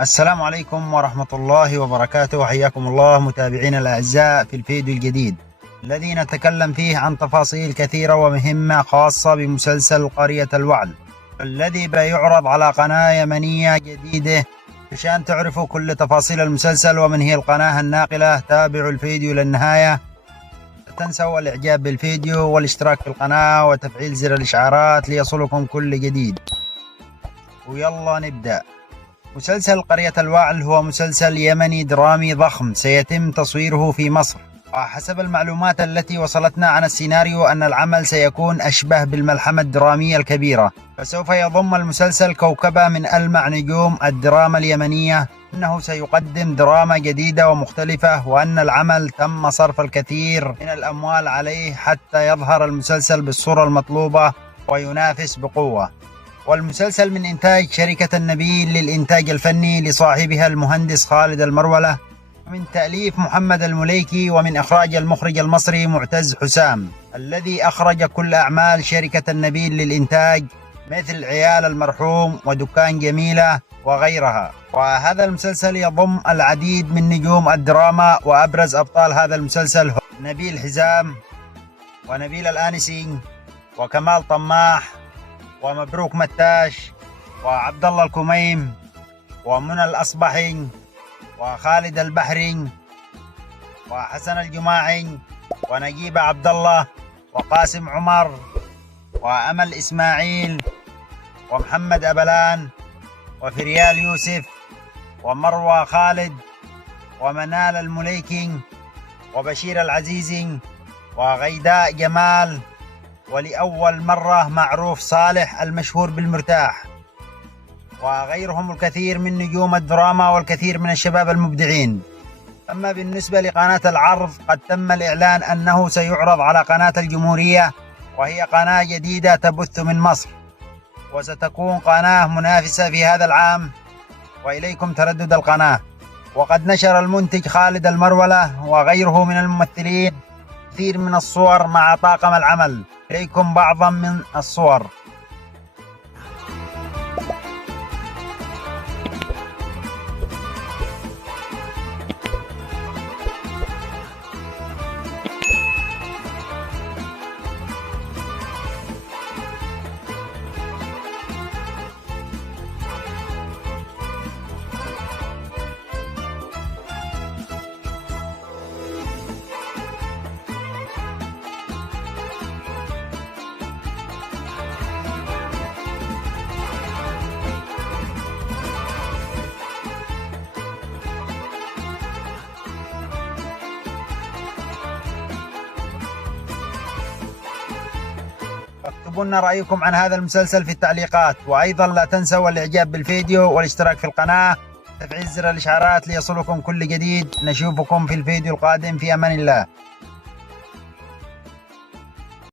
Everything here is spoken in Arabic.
السلام عليكم ورحمة الله وبركاته. حياكم الله متابعينا الأعزاء في الفيديو الجديد الذي نتكلم فيه عن تفاصيل كثيرة ومهمة خاصة بمسلسل قرية الوعل الذي بيعرض على قناة يمنية جديدة. عشان تعرفوا كل تفاصيل المسلسل ومن هي القناة الناقلة تابعوا الفيديو للنهاية. لا تنسوا الإعجاب بالفيديو والاشتراك في القناة وتفعيل زر الإشعارات ليصلكم كل جديد. ويلا نبدأ. مسلسل قرية الوعل هو مسلسل يمني درامي ضخم سيتم تصويره في مصر، وحسب المعلومات التي وصلتنا عن السيناريو أن العمل سيكون أشبه بالملحمة الدرامية الكبيرة، فسوف يضم المسلسل كوكبة من ألمع نجوم الدراما اليمنية. إنه سيقدم دراما جديدة ومختلفة، وأن العمل تم صرف الكثير من الأموال عليه حتى يظهر المسلسل بالصورة المطلوبة وينافس بقوة. والمسلسل من إنتاج شركة النبيل للإنتاج الفني لصاحبها المهندس خالد المرولة، من تأليف محمد المليكي، ومن إخراج المخرج المصري معتز حسام الذي أخرج كل أعمال شركة النبيل للإنتاج مثل عيال المرحوم ودكان جميلة وغيرها. وهذا المسلسل يضم العديد من نجوم الدراما، وأبرز أبطال هذا المسلسل هم نبيل حزام ونبيل الآنسي وكمال طماح ومبروك متاش وعبد الله الكميم ومنى الأصبحي وخالد البحري وحسن الجماعي ونجيب عبد الله وقاسم عمر وأمل إسماعيل ومحمد أبلان وفريال يوسف ومروى خالد ومنال المليكي وبشير العزيزي وغيداء جمال، ولأول مرة معروف صالح المشهور بالمرتاح، وغيرهم الكثير من نجوم الدراما والكثير من الشباب المبدعين. أما بالنسبة لقناة العرض قد تم الإعلان أنه سيعرض على قناة الجمهورية، وهي قناة جديدة تبث من مصر، وستكون قناة منافسة في هذا العام، وإليكم تردد القناة. وقد نشر المنتج خالد المرولة وغيره من الممثلين كثير من الصور مع طاقم العمل. إليكم بعضا من الصور. اكتبوا لنا رأيكم عن هذا المسلسل في التعليقات، وأيضا لا تنسوا الإعجاب بالفيديو والاشتراك في القناة وتفعيل زر الإشعارات ليصلكم كل جديد. نشوفكم في الفيديو القادم، في أمان الله.